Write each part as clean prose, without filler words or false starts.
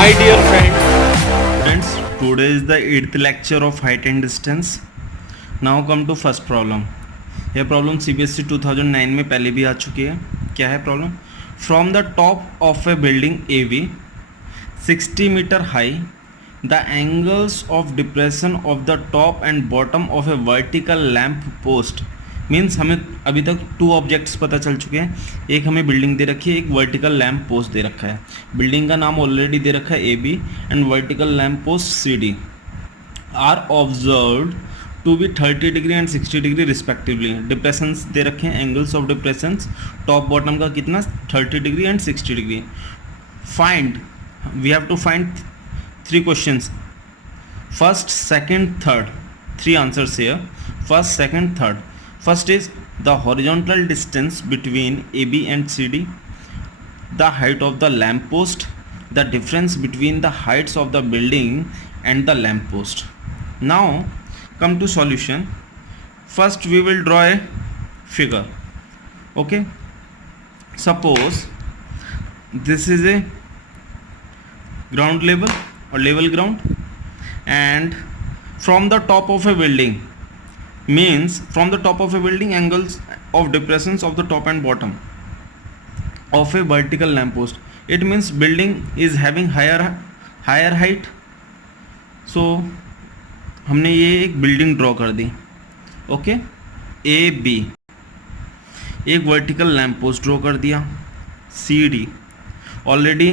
My dear friend, Friends, today is the 8th lecture of height and distance. Now come to first problem. यह problem CBSE 2009 में पहले भी आ चुकी है. क्या है problem? From the top of a building AV 60 metre high, the angles of depression of the top and bottom of a vertical lamp post. Means हमें अभी तक 2 ऑब्जेक्ट्स पता चल चुके हैं. एक हमें बिल्डिंग दे रखी है, एक वर्टिकल लैम्प पोस्ट दे रखा है. बिल्डिंग का नाम ऑलरेडी दे रखा है AB and vertical lamp post CD are observed to be 30 degree and 60 degree respectively. Depressions दे रखे हैं, angles of depressions top bottom का कितना 30 degree and 60 degree. Find, we have to find 3 questions. First, second, third. 3 answers here. First, second, third. First is the horizontal distance between AB and CD, the height of the lamp post, the difference between the heights of the building and the lamp post. Now come to solution. First we will draw a figure. Okay, suppose this is a ground level or level ground, and from the top of a building, means from the top of a building, angles of depressions of the top and bottom of a vertical lamp post. It means building is having higher height. So हमने ये एक building draw कर दी. Okay, AB. एक vertical lamp post draw कर दिया. CD already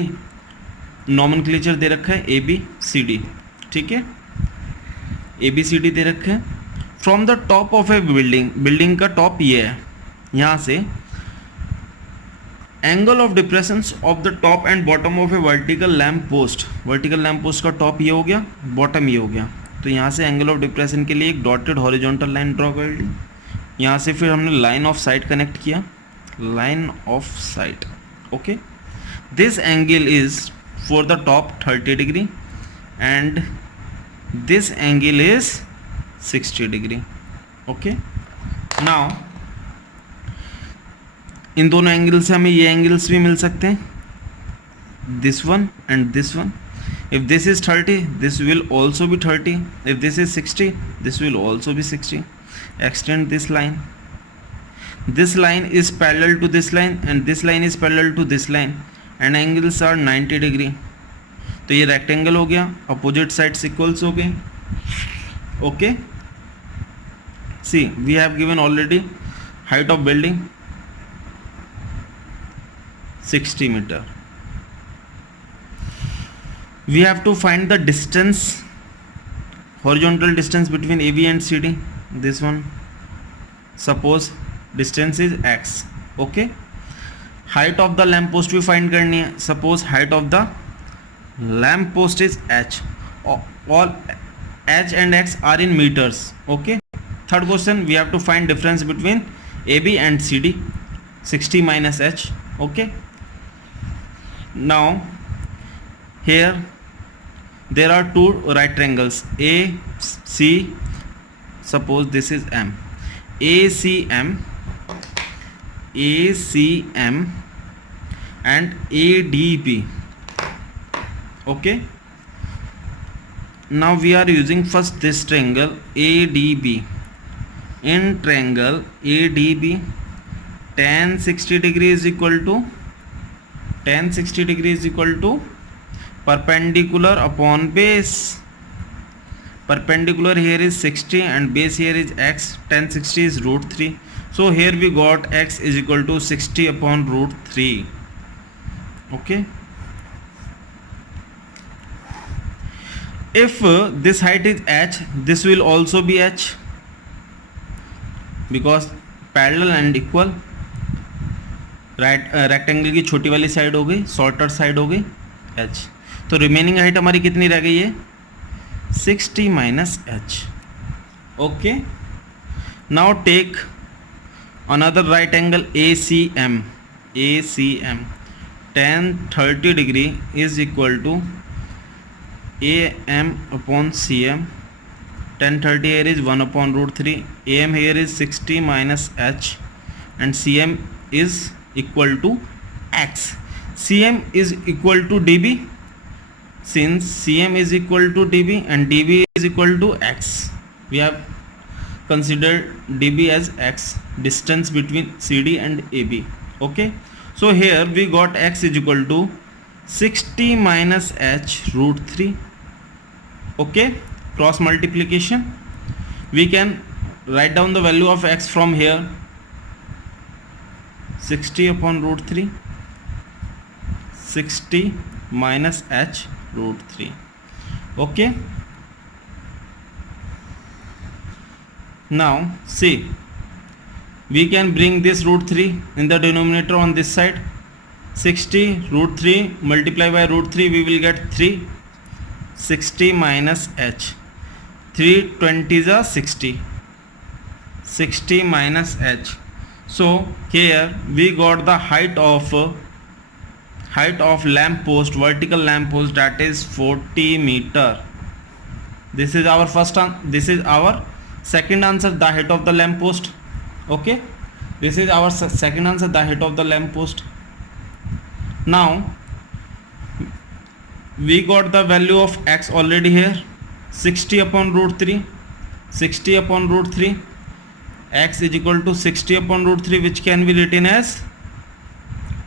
nomenclature दे रखा है ABCD. ठीक है, ABCD दे रखा है. From the top of a building, building का टॉप ये है, यहाँ से angle of depressions of the top and bottom of a vertical lamp post. Vertical lamp post का टॉप ये हो गया, बॉटम ये हो गया. तो यहाँ से एंगल ऑफ डिप्रेशन के लिए एक डॉटेड हॉरिजॉन्टल लाइन ड्रॉ कर ली. यहाँ से फिर हमने लाइन ऑफ साइट कनेक्ट किया, line of site. Okay, this angle is for the top 30 degree and this angle is 60 degree. Okay, now in दोनों एंगल से हमें ये एंगल्स भी मिल सकते हैं, this one and this one. If this is 30, this will also be 30. If this is 60, this will also be 60. Extend this line. This line is parallel to this line and this line is parallel to this line and angles are 90 degree. तो ये rectangle हो गया, opposite sides equals हो गए. Okay, see, we have given already height of building 60 meter. We have to find the distance, horizontal distance between AB and CD. This one, suppose distance is x. Okay, height of the lamp post भी find करनी है. Suppose height of the lamp post is h. All h and x are in meters. Okay, third question, we have to find difference between AB and CD, 60 minus h. Okay, now here there are 2 right triangles AC. Suppose this is M, ACM and ADB. Okay, now we are using first this triangle ADB. In triangle ADB, tan 60 degree is equal to perpendicular upon base. Perpendicular here is 60 and base here is x. Tan 60 is √3. So here we got x is equal to 60 upon √3. Okay, if this height is h, this will also be h because parallel and equal. Right rectangle की छोटी वाली side हो गई, shorter side हो गई h. तो remaining height हमारी कितनी रह गई है 60 minus h. Okay, now take another right angle ACM. tan 30 degree is equal to AM upon CM. tan 30 here is 1 upon √3. AM here is 60 minus h and CM is equal to x. CM is equal to dB. since cm is equal to db and db is equal to x, we have considered db as x, distance between cd and ab. Okay, so here we got x is equal to 60 minus h root 3. Okay, cross multiplication, we can write down the value of x from here, 60 upon root 3, 60 minus h root 3. Okay, now see, we can bring this root 3 in the denominator on this side. 60 root 3 multiply by root 3, we will get 3. 60 minus h, 3 20s are 60, 60 minus h. So here we got the height of lamp post, vertical lamp post, that is 40 meter. This is our this is our second answer, the height of the lamp post. Okay, this is our second answer, the height of the lamp post. Now we got the value of x already here, 60 upon root 3, 60 upon root 3, x is equal to 60 upon root 3, which can be written as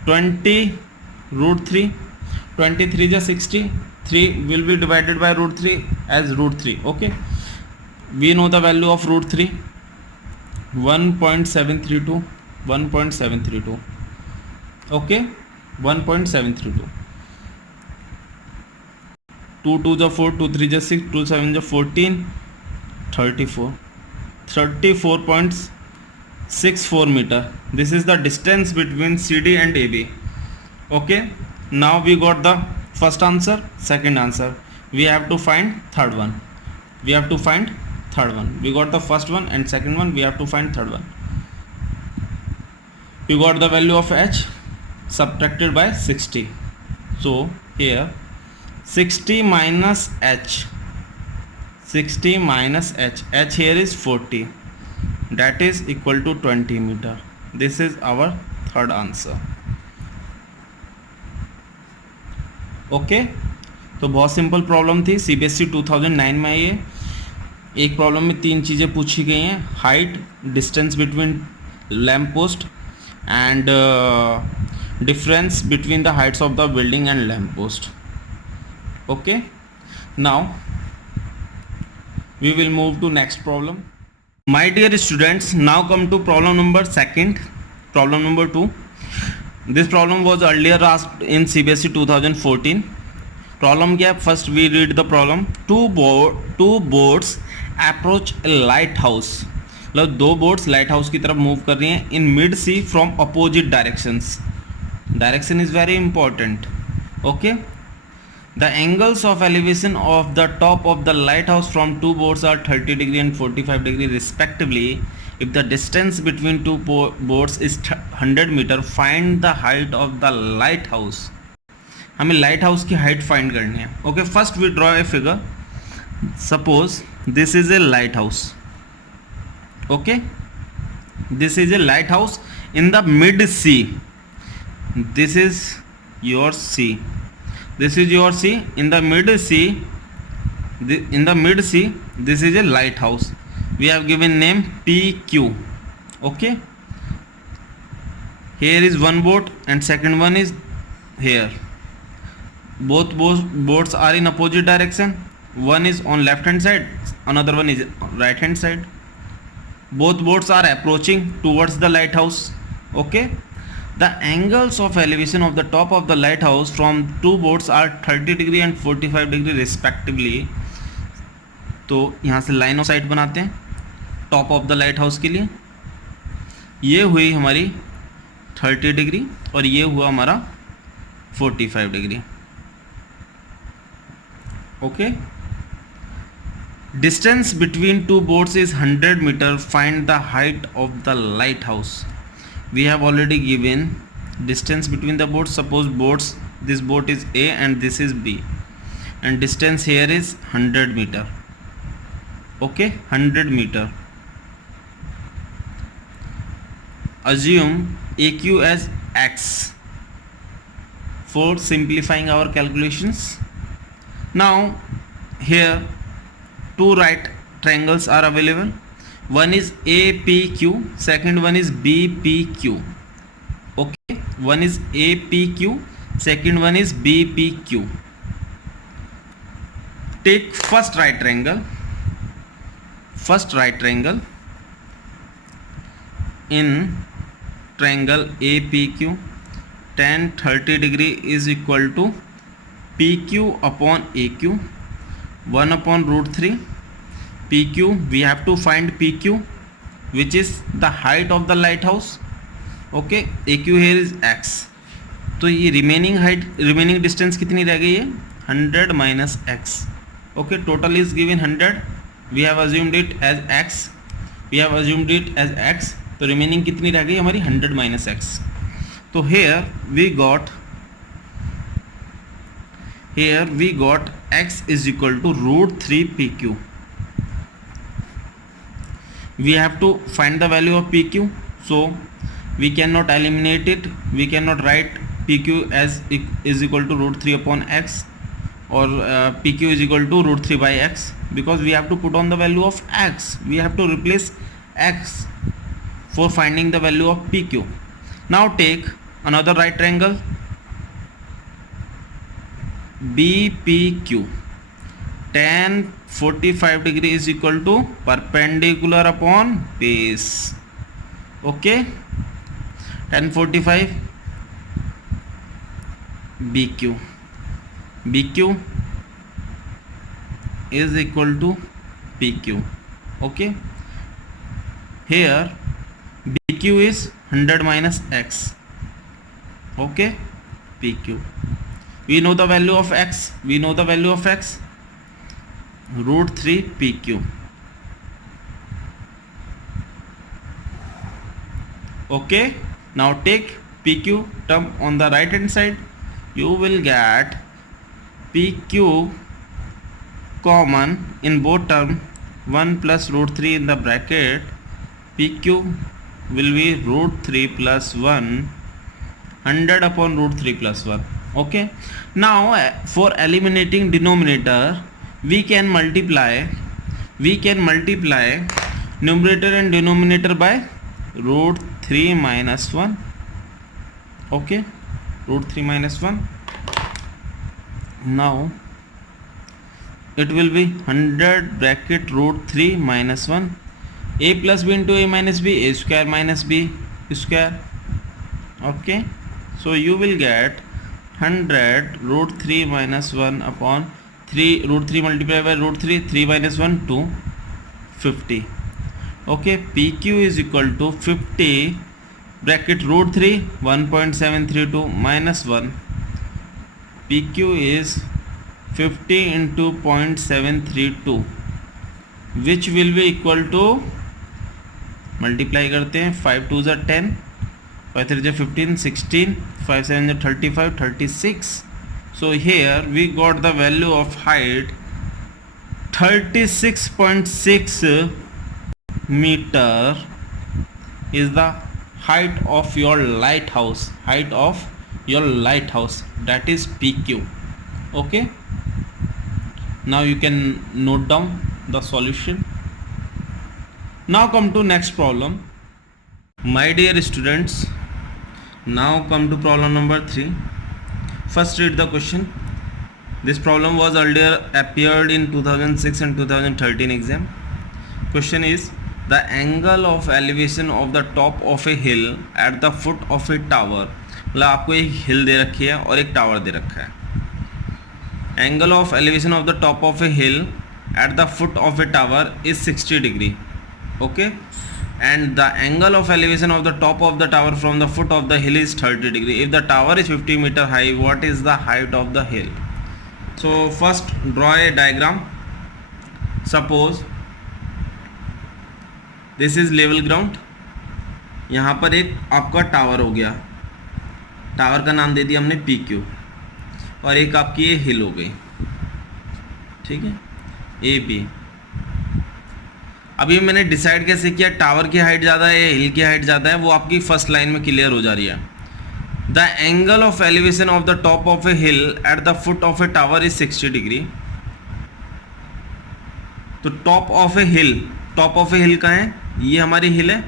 20 root 3, 23 is 60, 3 will be divided by root 3 as root 3. Okay, we know the value of root 3, 1.732, 1.732. Okay, 1.732. 2 2 is 4, 2 3 is 6, 2 7 is 14, 34, 34.64 meter. This is the distance between CD and AB. Okay, now we got the first answer, second answer, we have to find third one. We have to find third one. We got the first one and second one, we have to find third one. We got the value of h subtracted by 60. So here 60 minus h, 60 minus h, h here is 40, that is equal to 20 meter. This is our third answer. Okay, तो बहुत simple problem थी, CBSE 2009 में ये एक problem में 3 चीज़ें पूछी गई हैं, height, distance between lamp post and difference between the Heights of the building and lamp post. Okay, now we will move to next problem. My dear students, now come to problem number 2. Problem number 2. This problem was earlier asked in CBSE 2014. Problem क्या है? First we read the problem. Two boats approach a lighthouse. मतलब 2 boats lighthouse की तरफ move कर रही हैं in mid sea from opposite directions. Direction is very important. Okay. The angles of elevation of the top of the lighthouse from 2 boats are 30 degree and 45 degree respectively. If the distance between 2 boats is 100 meter, find the height of the lighthouse. हमें lighthouse की height find करनी है. Okay, first we draw a figure. Suppose this is a lighthouse. Okay, this is a lighthouse in the mid sea. This is your sea. This is your sea. In the mid sea, this is a lighthouse. We have given name PQ. Okay, here is one boat and second one is here. Both boats are in opposite direction. One is on left hand side, another one is right hand side. Both boats are approaching towards the lighthouse. Okay, the angles of elevation of the top of the lighthouse from 2 boats are 30 degree and 45 degree respectively. तो यहाँ से line of site बनाते हैं top of the light house के लिए. ये हुई हमारी 30 डिग्री और ये हुआ हमारा 45 degree. Okay, distance between 2 boats is 100 meter. Find the height of the lighthouse. We have already given distance between the boats. Suppose this boat is A and this is B, and distance here is 100 meter. Okay, 100 meter. Assume AQ as X for simplifying our calculations. Now here two right triangles are available. One is APQ, second one is BPQ. Okay, one is APQ, second one is BPQ. Take first right triangle in triangle APQ. Tan 30 degree is equal to PQ upon AQ, 1 upon root 3. PQ, we have to find PQ, which is the height of the lighthouse. Okay, AQ here is x. तो ये remaining distance कितनी रह गई है? 100 minus x. Okay, total is given 100. We have assumed it as x. तो remaining कितनी रह गई हमारी? 100 minus x. तो here we got x is equal to root 3 PQ. We have to find the value of PQ, so we cannot eliminate it. We cannot write PQ as is equal to root 3 upon x or PQ is equal to root 3 by x, because we have to put on the value of x. We have to replace x for finding the value of PQ. Now take another right triangle BPQ. Tan 45 degree is equal to perpendicular upon base. Okay, tan 45 BQ is equal to PQ. Okay, here BQ is 100 minus x. Okay, PQ, we know the value of x, root 3 PQ. Okay, now take PQ term on the right hand side. You will get PQ common in both term, 1 plus root 3 in the bracket. PQ will be root 3 plus 1, 100 upon root 3 plus 1. Okay, now for eliminating denominator, we can multiply numerator and denominator by root 3 minus 1. Okay, root 3 minus 1. Now it will be 100 bracket root 3 minus 1. A plus b into a minus b, a square minus b square. Okay, so you will get 100 root 3 minus 1 upon 3 root 3 multiplied by root 3 minus 1 2, 50. Okay, PQ is equal to 50 bracket root 3 1.732 minus 1. PQ is 50 into 0.732, which will be equal to, multiply करते हैं, 5 2 ज़ा 10, 5 3 ज़ा 15, 16, 5 7 ज़ा 35, 36. So here we got the value of height 36.6 meter is the height of your lighthouse, that is PQ. Okay, now you can note down the solution. Now come to next problem. My dear students, now come to problem number 3. First read the question. This problem was earlier appeared in 2006 and 2013 exam. Question is, the angle of elevation of the top of a hill at the foot of a tower. मतलब आपको एक हिल दे रखी है और एक tower दे रखा है. Angle of elevation of the top of a hill at the foot of a tower is 60 degree. Okay, and the angle of elevation of the top of the tower from the foot of the hill is 30 degree. If the tower is 50 meter high, what is the height of the hill? So first draw a diagram. Suppose this is level ground. यहाँ पर एक आपका tower हो गया, tower का नाम दे दिया हमने PQ, और एक आपकी ये हिल हो गई. ठीक है, AB. अभी मैंने डिसाइड कैसे किया, टावर की हाइट ज़्यादा है, हिल की हाइट ज़्यादा है, वो आपकी फर्स्ट लाइन में क्लियर हो जा रही है. The angle of elevation of the top of a hill at the foot of a tower is 60 degree. तो top of a hill, top of a hill कहाँ है, ये हमारी हिल है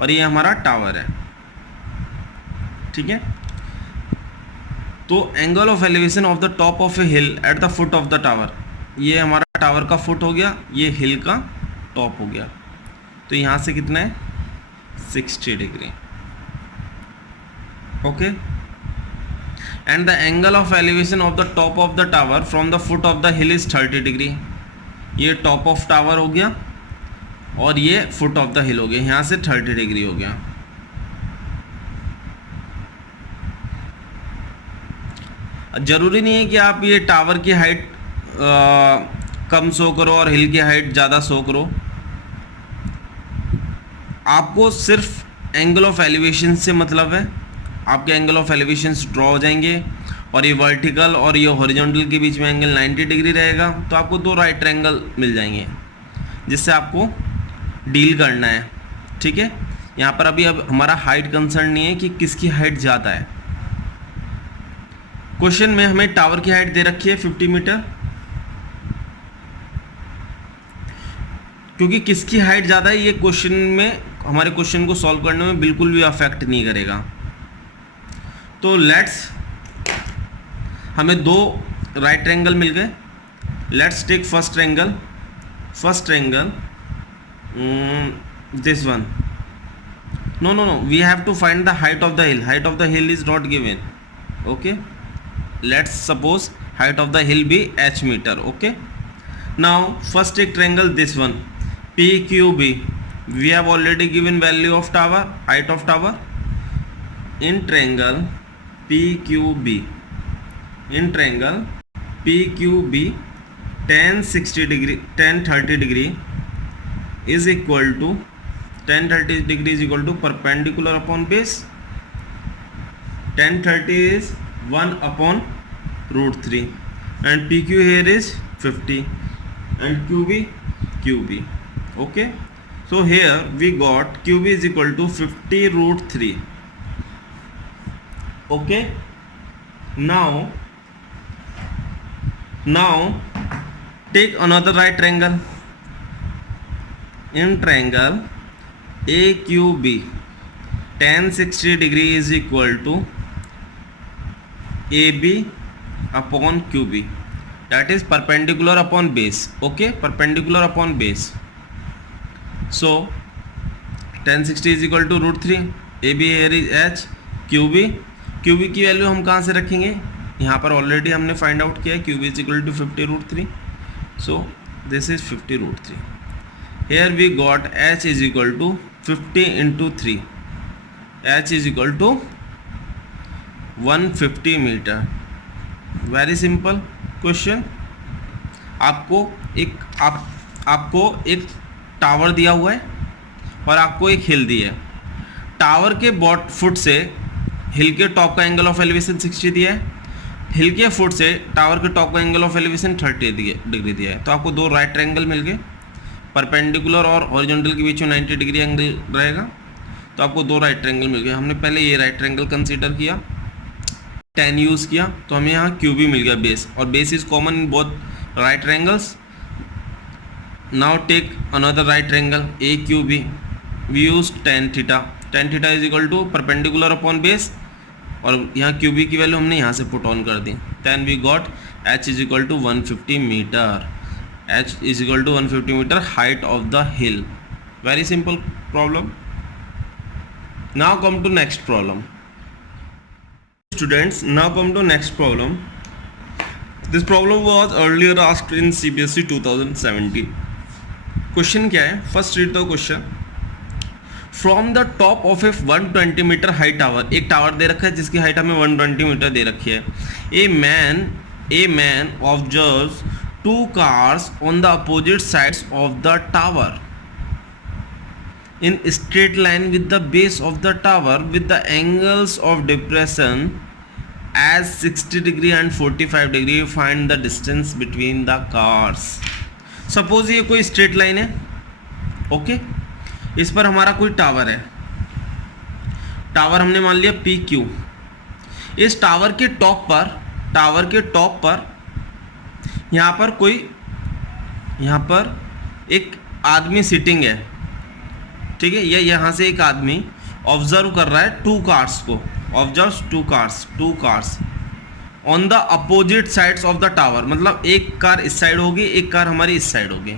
और ये हमारा टावर है, ठीक है। तो angle of elevation of the top of a hill at the foot of the tower, ये हमारा टावर का फुट हो गया, ये हिल का टॉप हो गया। तो यहाँ से कितना है 60 degree, okay. And the angle of elevation of the top of the tower from the foot of the hill is 30 degree. ये टॉप ऑफ टावर हो गया और ये फुट ऑफ द हिल हो गया, यहाँ से 30 डिग्री हो गया। जरूरी नहीं है कि आप ये टावर की हाइट कम शो करो और हिल की हाइट ज़्यादा शो करो, आपको सिर्फ एंगल ऑफ एलिवेशन से मतलब है। आपके एंगल ऑफ एलिवेशन ड्रॉ हो जाएंगे और ये वर्टिकल और ये हॉरिजॉन्टल के बीच में एंगल 90 डिग्री रहेगा, तो आपको 2 राइट ट्रायंगल मिल जाएंगे जिससे आपको डील करना है, ठीक है। यहाँ पर अभी अब हमारा हाइट कंसर्न नहीं है कि किसकी हाइट ज़्यादा है। क्वेश्चन में हमें टावर की हाइट दे रखी है 50 मीटर, क्योंकि किसकी हाइट ज़्यादा है ये क्वेश्चन में हमारे क्वेश्चन को सॉल्व करने में बिल्कुल भी अफेक्ट नहीं करेगा। तो लेट्स, हमें 2 राइट ट्रायंगल मिल गए। Let's take first triangle, this one. No, we have to find the height of the hill. Height of the hill is not given, okay. Let's suppose height of the hill be h meter, okay. Now first take triangle, this one PQB. We have already given value of tower, height of tower. In triangle PQB, tan 60 degree, tan 30 degree is equal to, tan 30 degree is equal to perpendicular upon base. Tan 30 is 1 upon root 3 and PQ here is 50 and QB, okay. So here we got QB is equal to 50 root 3, okay. Now take another right triangle. In triangle AQB, tan 60 degree is equal to AB upon QB, that is perpendicular upon base, okay, perpendicular upon base. So tan 60 is equal to root 3, AB here is h, QB की value हम कहाँ से रखेंगे, यहाँ पर already हमने find out किया है, QB is equal to 50 root 3, so this is 50 root 3. Here we got h is equal to 50 into 3, h is equal to 150 metre. Very simple question. आपको एक टावर दिया हुआ है और आपको एक हिल दी है। टावर के बॉट फुट से हिल के टॉप का एंगल ऑफ एलिवेशन 60 दिया है, हिल के फुट से टावर के टॉप का एंगल ऑफ एलिवेशन 30 डिग्री दिया है। तो आपको 2 राइट ट्रायंगल मिल गए, परपेंडिकुलर और हॉरिजॉन्टल के बीच में 90 डिग्री एंगल रहेगा, तो आपको 2 राइट ट्रायंगल मिल गए। हमने पहले ये राइट ट्रायंगल कंसीडर किया, tan यूज़ किया, तो हमें यहाँ QB मिल गया बेस, और base is common in both right triangles. Now take another right triangle AQB, we use tan theta is equal to perpendicular upon base, और यहाँ QB की वैल्यू हमने यहाँ से पुट ऑन कर दी। Then we got h is equal to 150 metre, h is equal to 150 meter height of the hill. Very simple problem. Now come to next problem. Students, now come to next problem. This problem was earlier asked in CBSE 2017. Question क्या है? First read the question. From the top of a 120 meter high tower, एक tower दे रखा है जिसकी height हमें 120 metre दे रखी है। A man observes 2 cars on the opposite sides of the tower in straight line with the base of the tower with the angles of depression as 60 degree and 45 degree. Find the distance between the cars. Suppose ये कोई straight line है, okay, इस पर हमारा कोई tower है, tower हमने मान लिया PQ। इस टावर के टॉप पर यहाँ पर कोई यहाँ पर एक आदमी सिटिंग है, ठीक है, या यहाँ से एक आदमी ऑब्जर्व कर रहा है टू कार्स को, observe two cars on the opposite sides of the tower, मतलब एक कार इस साइड होगी, एक कार हमारी इस साइड होगी,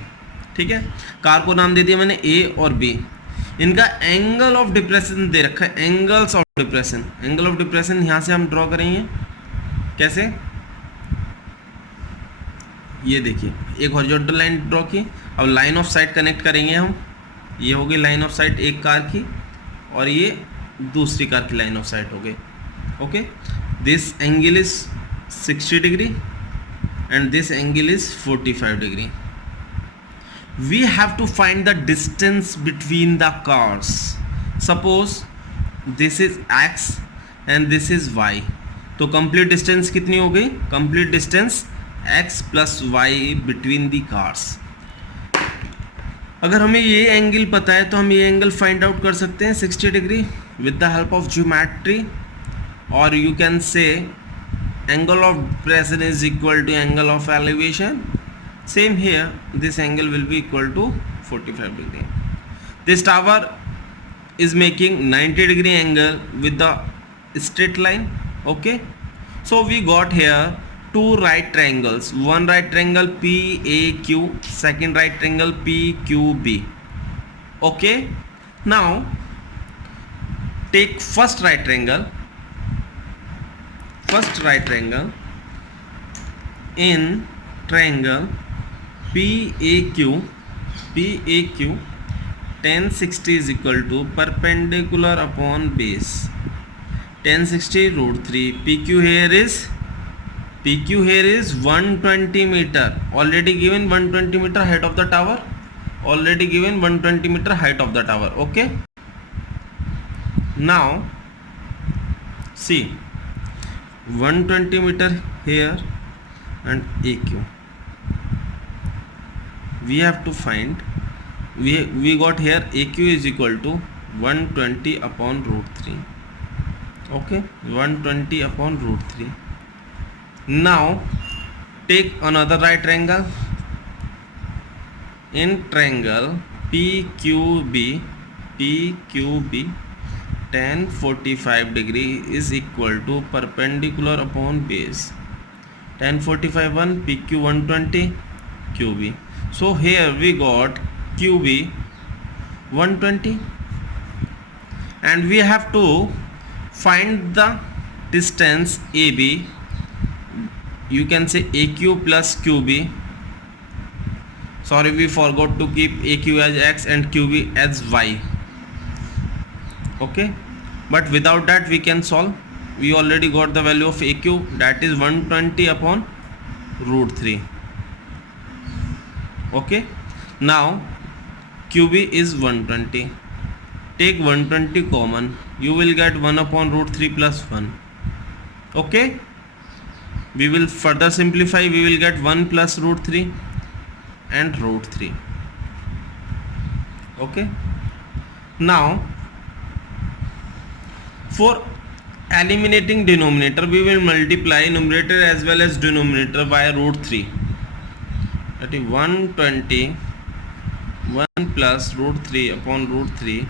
ठीक है। कार को नाम दे दिया मैंने ए और बी। इनका एंगल ऑफ डिप्रेशन दे रखा है, angles of depression. Angle of depression यहाँ से हम ड्रॉ करेंगे, कैसे, ये देखिए एक हॉरिजॉन्टल लाइन ड्रॉ की। अब लाइन ऑफ साइट कनेक्ट करेंगे हम, ये हो गई लाइन ऑफ साइट एक कार की, और ये दूसरी कार की लाइन ऑफ साइट हो गई। Okay, this angle is 60 degree and this angle is 45 degree. We have to find the distance between the cars. Suppose this is x and this is y. तो complete distance कितनी हो गई? Complete distance x plus y between the cars. अगर हमें ये angle पता है तो हम ये एंगल फाइंड आउट कर सकते हैं 60 degree with the help of geometry, or you can say angle of depression is equal to angle of elevation. Same here, this angle will be equal to 45 degree. This tower is making 90 degree angle with the straight line. Okay, so we got here two right triangles, one right triangle PAQ, second right triangle PQB. Okay, now take first right triangle in triangle PAQ, tan 60 is equal to perpendicular upon base, tan 60 root 3. PQ here is 120 meter, already given 120 meter height of the tower, already given 120 meter height of the tower. Okay, now see 120 meter here and AQ. We have to find, we got here AQ is equal to 120 upon root 3. Okay, 120 upon root 3. Now take another right triangle in triangle PQB, tan 45 degree is equal to perpendicular upon base, tan 45 1, PQ 120, QB. So here we got QB 120, and we have to find the distance AB. You can say AQ plus QB. Sorry, we forgot to keep AQ as X and QB as Y. Okay, but without that we can solve. We already got the value of AQ, that is 120 upon root 3. Okay, now QB is 120. Take 120 common, you will get 1 upon root 3 plus 1. Okay, we will further simplify, we will get 1 plus root 3 and root 3. Okay, now for eliminating denominator, we will multiply numerator as well as denominator by root 3. That is 120 1 plus root 3 upon root 3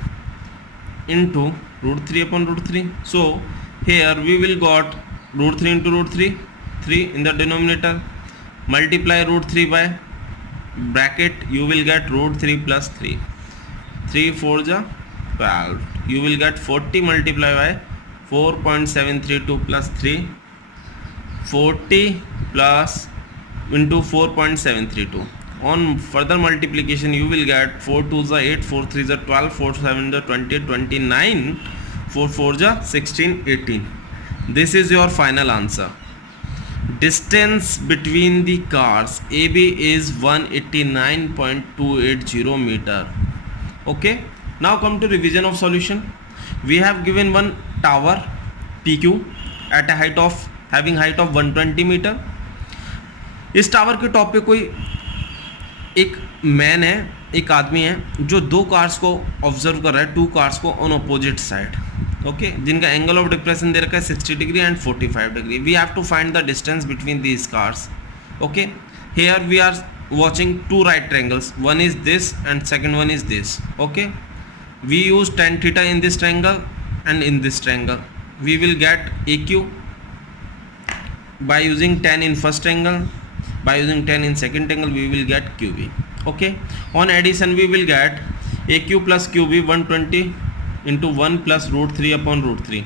into root 3 upon root 3. So here we will got root 3 into root 3, 3 in the denominator, multiply root 3 by bracket, you will get root 3 plus 3, 3 4 ja 12, you will get 40 multiply by 4.732 plus 3, 40 plus into 4.732. On further multiplication you will get 4 2s are 8, 4 3s are 12, 4 7s are 20, 29, 4 4s are 16, 18. This is your final answer. Distance between the cars AB is 189.280 meter. Okay, now come to revision of solution. We have given one tower PQ at a height of having height of 120 meter. इस tower के top पे कोई एक man है, एक आदमी है जो दो कार्स को ऑब्जर्व कर रहा है, टू कार्स को ऑन अपोजिट साइड. ओके, जिनका एंगल ऑफ डिप्रेशन दे रखा है 60 degree and 45 degree. We have to find the distance between these cars. Okay, here we are watching two right triangles, one is this and second one is this. Okay, we use tan theta in this triangle and in this triangle. We will get AQ by using tan in first triangle, by using tan in second triangle we will get QB. Okay, on addition we will get AQ plus QB 120 into 1 plus root 3 upon root 3.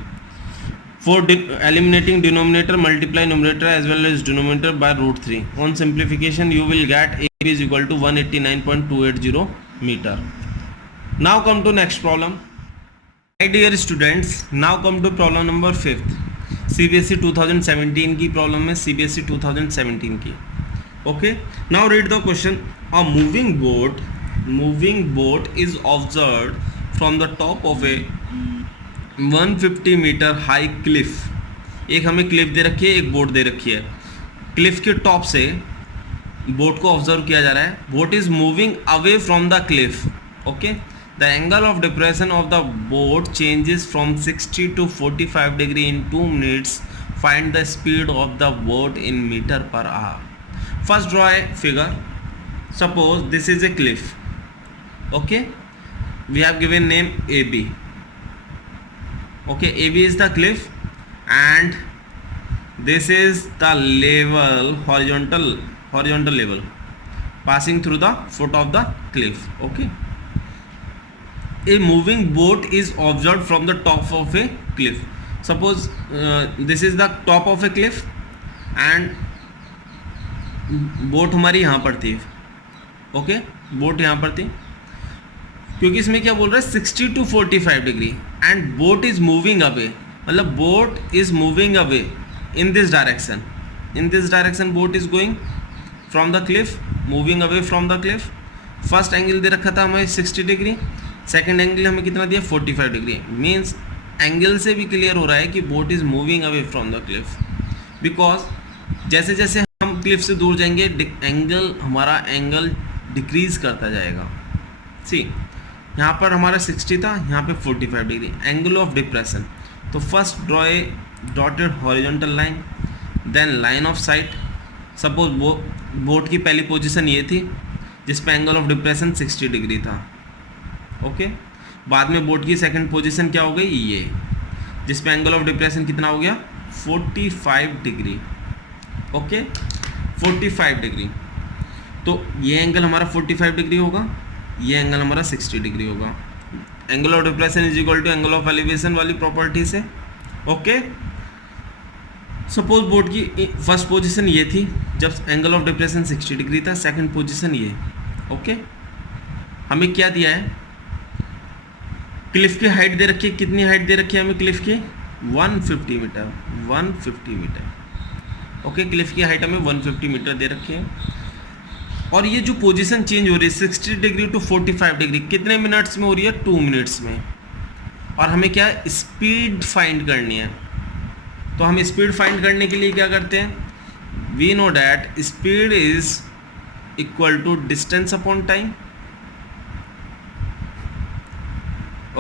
For eliminating denominator, multiply numerator as well as denominator by root 3. On simplification you will get AB is equal to 189.280 meter. Now come to next problem. My dear students, now come to problem number 5th. CBSE 2017 की problem है, CBSE 2017 की. Okay, now read the question. A moving boat is observed from the top of a 150 metre high cliff. एक हमें Cliff दे रखी है, एक boat दे रखी है. क्लिफ के टॉप से बोट को ऑब्जर्व किया जा रहा है. Boat is moving away from the cliff. Okay, the angle of depression of the boat changes from 60 to 45 degree in 2 minutes. Find the speed of the boat in metre per hour. First draw a figure. Suppose this is a cliff. Okay, we have given name AB. Okay, AB is the cliff and this is the level, horizontal level passing through the foot of the cliff. Okay, a moving boat is observed from the top of a cliff. Suppose this is the top of a cliff and boat हमारी यहाँ पर थी. Okay, boat यहाँ पर थी क्योंकि इसमें क्या बोल रहा है 60 to 45 degree and boat is moving away. मतलब boat is moving away in this direction. In this direction boat is going from the cliff, moving away from the cliff. First angle दे रखा था हमें 60 डिग्री, सेकेंड एंगल हमें कितना दिया 45 degree. Means angle से भी क्लियर हो रहा है कि boat is moving away from the Cliff. Because जैसे जैसे हम क्लिफ से दूर जाएंगे हमारा एंगल डिक्रीज करता जाएगा. सी, यहाँ पर हमारा 60 था, यहाँ पे 45 डिग्री. Angle of depression. तो first draw a dotted horizontal line, then line of sight. Suppose boat की पहली पोजीशन ये थी जिस पे एंगल ऑफ डिप्रेशन 60 डिग्री था. ओके, बाद में बोट की सेकंड पोजीशन क्या हो गई, ये जिस पे एंगल ऑफ डिप्रेशन कितना हो गया 45 डिग्री. Okay, 45 degree. तो ये एंगल हमारा 45 डिग्री होगा, ये एंगल हमारा 60 डिग्री होगा. Angle of depression is equal to angle of elevation वाली प्रॉपर्टी से. ओके, सपोज बोट की फर्स्ट पोजीशन ये थी जब एंगल ऑफ डिप्रेशन 60 डिग्री था, सेकंड पोजीशन ये. ओके, हमें क्या दिया है, क्लिफ की हाइट दे रखी है. कितनी हाइट दे रखी है हमें क्लिफ की 150 मीटर. 150 मीटर. ओके, क्लिफ की हाइट हमें 150 मीटर दे रखी है. और ये जो पोजीशन चेंज हो रही है 60 डिग्री टू 45 डिग्री कितने मिनट्स में हो रही है, 2 मिनट्स में. और हमें क्या है, स्पीड फाइंड करनी है. तो हम स्पीड फाइंड करने के लिए क्या करते हैं, we know that speed is equal to distance upon time.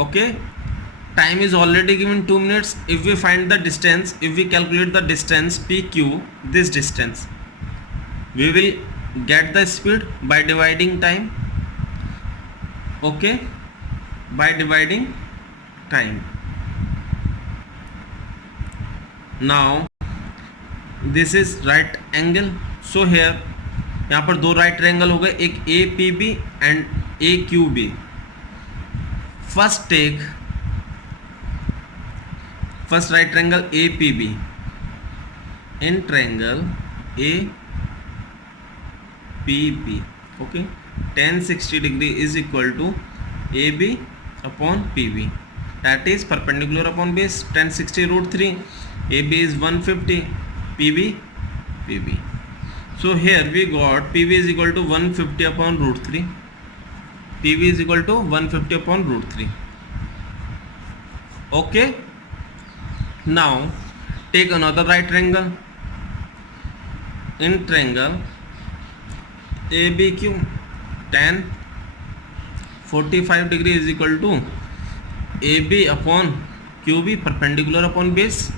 Okay, time is already given 2 minutes. If we find the distance, if we calculate the distance PQ, this distance, we will get the speed by dividing time. Okay, by dividing time. Now this is right angle. So here यहाँ पर दो right triangle हो गए, एक APB and AQB. first right triangle APB. in triangle APB, okay, tan 60 degree is equal to AB upon PB, that is perpendicular upon base. Tan 60 root 3, AB is 150, PB. So here we got PB is equal to 150 upon root 3. PB is equal to 150 upon root 3. Okay, now take another right triangle. In triangle ABQ, tan 45 degree is equal to AB upon QB, perpendicular upon base.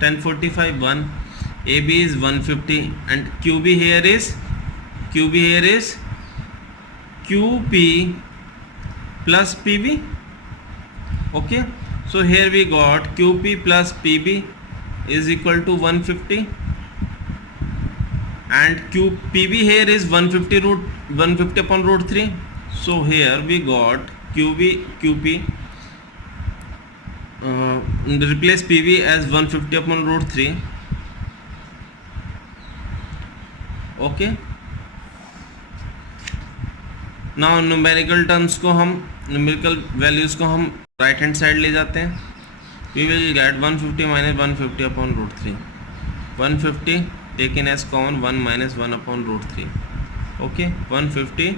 Tan 45 1, AB is 150 and QB here is QP plus PB. Okay, so here we got QP plus PB is equal to 150 and PB here is 150 upon root 3. So here we got QP replace PB as 150 upon root 3. Okay, now numerical terms को हम numerical values को हम right hand side ले जाते हैं. We will get 150 minus 150 upon root 3. 150 taken as common 1 minus 1 upon root 3. Okay, 150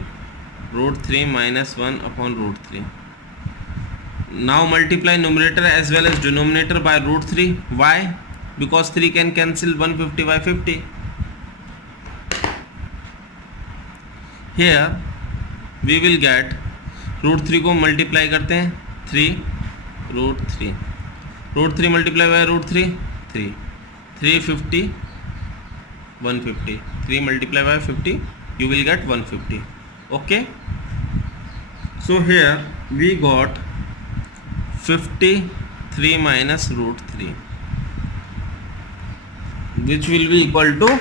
root 3 minus 1 upon root 3. Now multiply numerator as well as denominator by root 3. Why? Because 3 can cancel 150 by 50. Here we will get root 3 को multiply करते हैं 3 root 3 multiply by root 3 350 150 3 multiply bye 50 you will get 150. Okay, so here we got 53 minus root 3 which will be equal to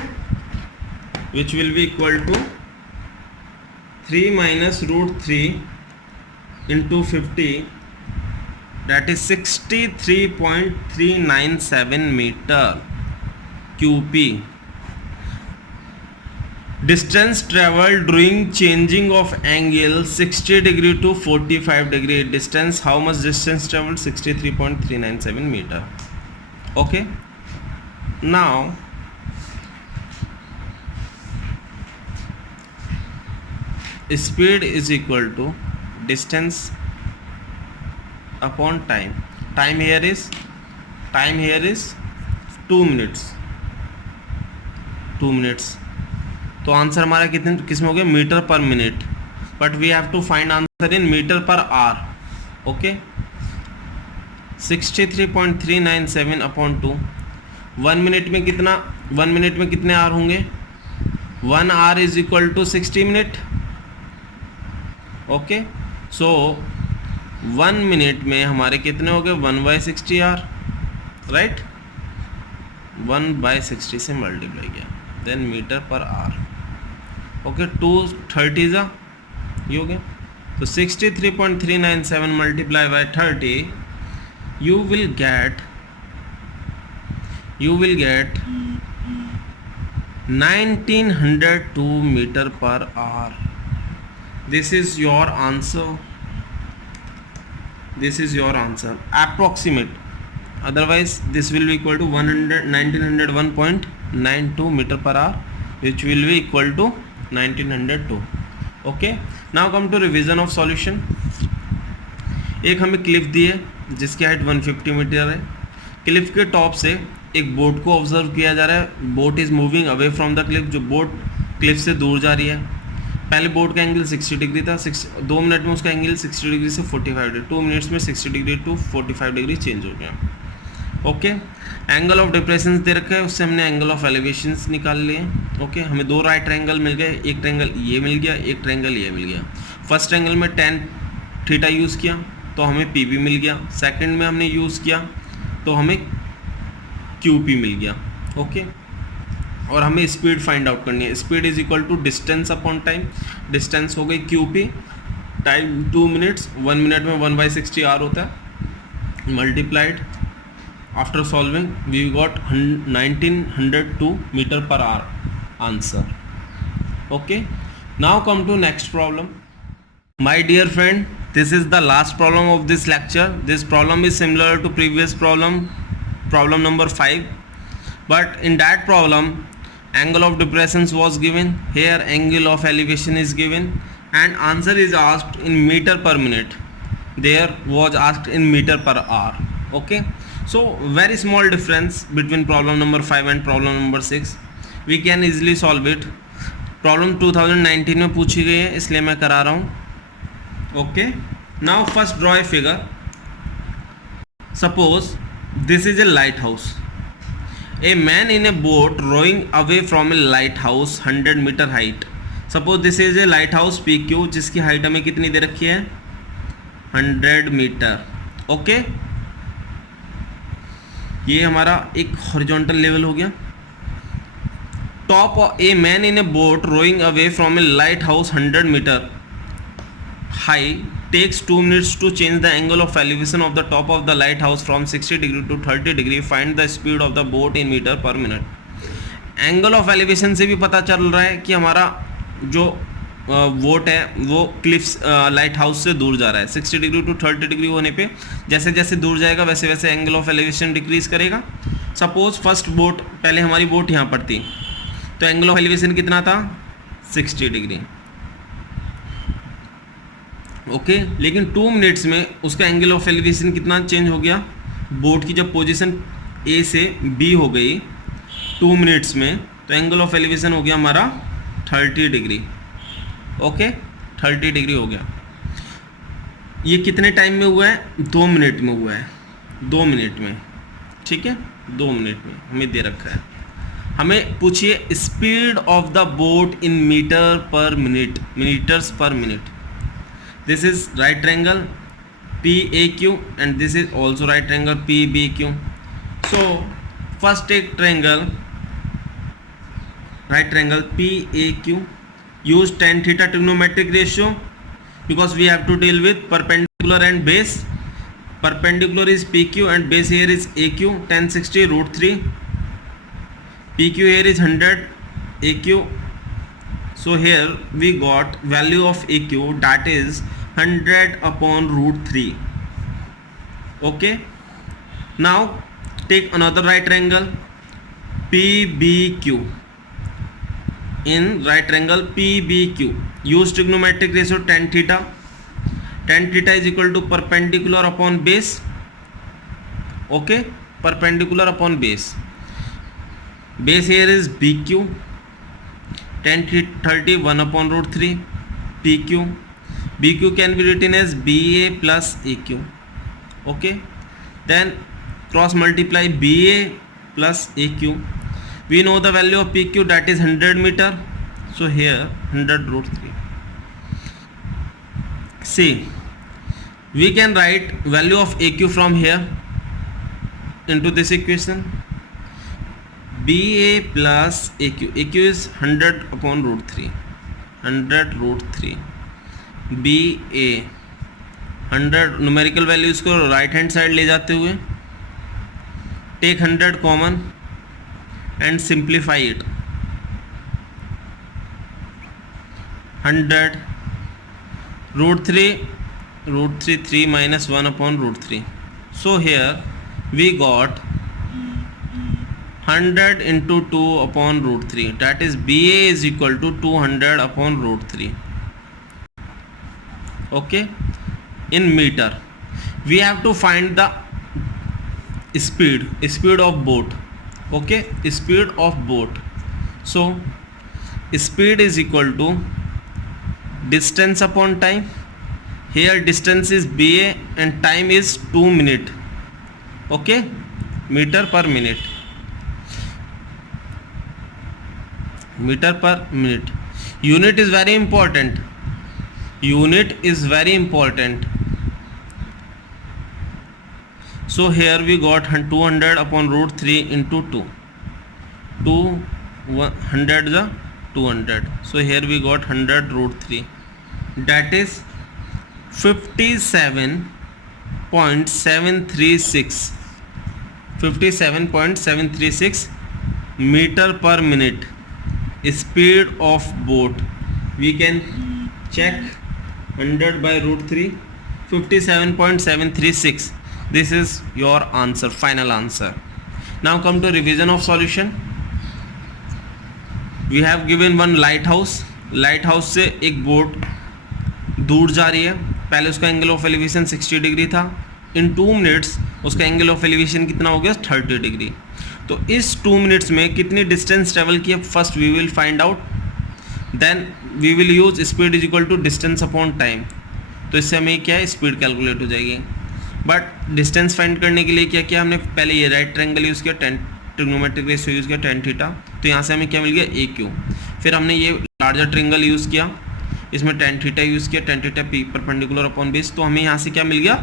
3 minus root 3 into 50, that is 63.397 meter QP. Distance traveled during changing of angle 60 degree to 45 degree. Distance, how much distance traveled? 63.397 meter. Okay, now speed is equal to distance upon time. Time here is 2 minutes. तो answer हमारा किस में हो गया? Metre per minute. But we have to find answer in metre per hour. Okay, 63.397 upon 2. 1 minute में कितने hour होंगे? 1 hour is equal to 60 minute. Okay, so 1 minute में हमारे कितने हो गए? 1/60 आवर, राइट. 1/60 से मल्टीप्लाई किया, then metre per hour. Okay, 230 ये हो गया. तो 63.397 multiply by 30, you will get 1902 meter per hour. This is your answer. Approximate. Otherwise, this will be equal to 1901.92 meter per hour, which will be equal to 1902. Okay. Now come to revision of solution. एक हमें Cliff दी है जिसकी height 150 metre है. Cliff के top से एक boat को observe किया जा रहा है. Boat is moving away from the Cliff. जो बोट क्लिफ से दूर जा रही है. पहले बोट का एंगल 60 डिग्री था. 2 मिनट में उसका एंगल 60 डिग्री से 45 डिग्री, 2 मिनट्स में 60 डिग्री टू 45 डिग्री चेंज हो गया. ओके, एंगल ऑफ डिप्रेशन दे रखा है, उससे हमने एंगल ऑफ एलिवेशन निकाल लिए. ओके, हमें 2 राइट ट्रायंगल मिल गए. एक ट्रायंगल ये मिल गया, एक ट्रायंगल ये मिल गया. फर्स्ट ट्रायंगल में tan थीटा यूज़ किया तो हमें PB मिल गया. सेकंड में हमने यूज़ किया तो हमें QP मिल गया. ओके, और हमें स्पीड फाइंड आउट करनी है. Speed is equal to distance upon time. Distance हो गई QP, टाइम 2 मिनट्स. 1 मिनट में 1/60 आवर होता है. Multiplied after solving we got 1902 metre per hour answer. Okay, now come to next problem. My dear friend, this is the last problem of this lecture. This problem is similar to previous problem number 5, but in that problem angle of depression was given. Here angle of elevation is given and answer is asked in meter per minute. There was asked in meter per hour. Okay, so very small difference between problem number 5 and problem number 6. We can easily solve it. Problem 2019 में पूछी गई है इसलिए मैं करा रहा हूँ. Okay, now first draw a figure. Suppose this is a lighthouse. A man in a boat rowing away from a lighthouse 100 metre height. Suppose this is a lighthouse P Q जिसकी height हमें कितनी दे रखी है 100 metre. Okay, ये हमारा एक horizontal level हो गया. Top a man in a boat rowing away from a lighthouse 100 metre high takes 2 minutes to change the angle of elevation of the top of the lighthouse from 60 degree to 30 degree. Find the speed of the boat in meter per minute. Angle of elevation से भी पता चल रहा है कि हमारा जो boat है वो क्लिफ्स लाइट हाउस से दूर जा रहा है. 60 डिग्री टू 30 डिग्री होने पे जैसे जैसे दूर जाएगा वैसे वैसे एंगल ऑफ एलिवेशन डिक्रीज करेगा. सपोज फर्स्ट बोट, पहले हमारी बोट यहाँ पर थी तो एंगल ऑफ एलिवेशन कितना था 60 डिग्री. ओके, लेकिन 2 मिनट्स में उसका एंगल ऑफ एलिवेशन कितना चेंज हो गया. बोट की जब पोजीशन ए से बी हो गई 2 मिनट्स में तो एंगल ऑफ एलिवेशन हो गया हमारा 30 डिग्री. ओके, 30 डिग्री हो गया. ये कितने टाइम में हुआ है 2 मिनट में हुआ है. 2 मिनट में, ठीक है, 2 मिनट में हमें दे रखा है. हमें पूछिए speed of the boat in metre per minute, metres per minute. This is right triangle PAQ and this is also right triangle PBQ. So first take triangle, right triangle PAQ. Use tan theta trigonometric ratio because we have to deal with perpendicular and base. Perpendicular is PQ and base here is AQ. Tan 60 root 3. PQ here is 100 AQ. So here we got value of AQ, that is 100 upon root 3. Okay, now take another right triangle PBQ. In right triangle PBQ use trigonometric ratio tan theta. Tan theta is equal to perpendicular upon base. Okay, perpendicular upon base. Base here is BQ. Tan 30 1 upon root 3 PQ. BQ can be written as BA plus AQ. Okay, then cross multiply BA plus AQ. We know the value of PQ, that is 100 meter. So here 100 root 3. See, we can write value of AQ from here into this equation. BA plus AQ. AQ is 100 upon root 3. 100 root 3. BA 100 numerical values को right hand side ले जाते हुए take 100 common and simplify it. 100 root 3 3 minus 1 upon root 3. So here we got 100 into 2 upon root 3, that is BA is equal to 200 upon root 3. Okay, in meter we have to find the speed of boat. Okay, speed of boat. So speed is equal to distance upon time. Here distance is BA and time is 2 minute. Okay, meter per minute. Meter per minute. Unit is very important. Unit is very important. So here we got 200 upon root 3 into 2. 100 the 200. So here we got 100 root 3. That is 57.736. 57.736 meter per minute. Speed of boat. We can check 100 by root 3. 57.736. This is your answer, final answer. Now come to revision of solution. We have given one lighthouse. Lighthouse से एक boat दूर जा रही है. पहले उसका angle of elevation 60 degree था. इन 2 minutes उसका एंगल ऑफ एलिवेशन कितना हो गया 30 डिग्री. तो इस 2 मिनट्स में कितनी डिस्टेंस ट्रेवल की है first we will find out. Then we will use speed is equal to distance upon time. तो इससे हमें क्या है स्पीड कैलकुलेट हो जाएगी. बट डिस्टेंस फाइंड करने के लिए क्या किया हमने, पहले ये राइट ट्रायंगल यूज़ किया, tan ट्रिग्नोमेट्रिक रेशियो यूज़ किया tan थीटा, तो यहाँ से हमें क्या मिल गया AQ। फिर हमने ये लार्जर ट्रिंगल यूज़ किया, इसमें tan थीटा यूज़ किया, tan theta P perpendicular upon base, तो हमें यहाँ से क्या मिल गया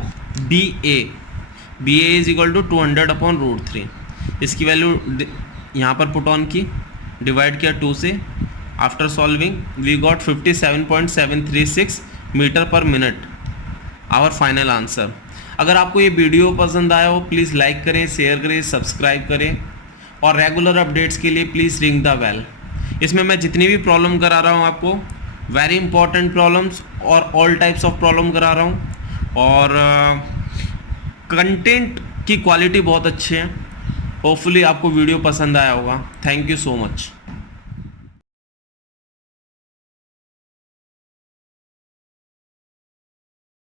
BA is equal to 200 upon √3। इसकी वैल्यू यहाँ पर पुट ऑन की, डिवाइड किया 2 से, after solving we got 57.736 metre per minute, our final answer. अगर आपको ये वीडियो पसंद आया हो प्लीज़ लाइक करें, शेयर करें, सब्सक्राइब करें और रेगुलर अपडेट्स के लिए प्लीज़ रिंग द बेल। इसमें मैं जितनी भी प्रॉब्लम करा रहा हूँ आपको वेरी इंपॉर्टेंट प्रॉब्लम्स और ऑल टाइप्स ऑफ प्रॉब्लम करा रहा हूँ, और कंटेंट की क्वालिटी बहुत अच्छी है। होपफुली आपको वीडियो पसंद आया होगा। Thank you so much.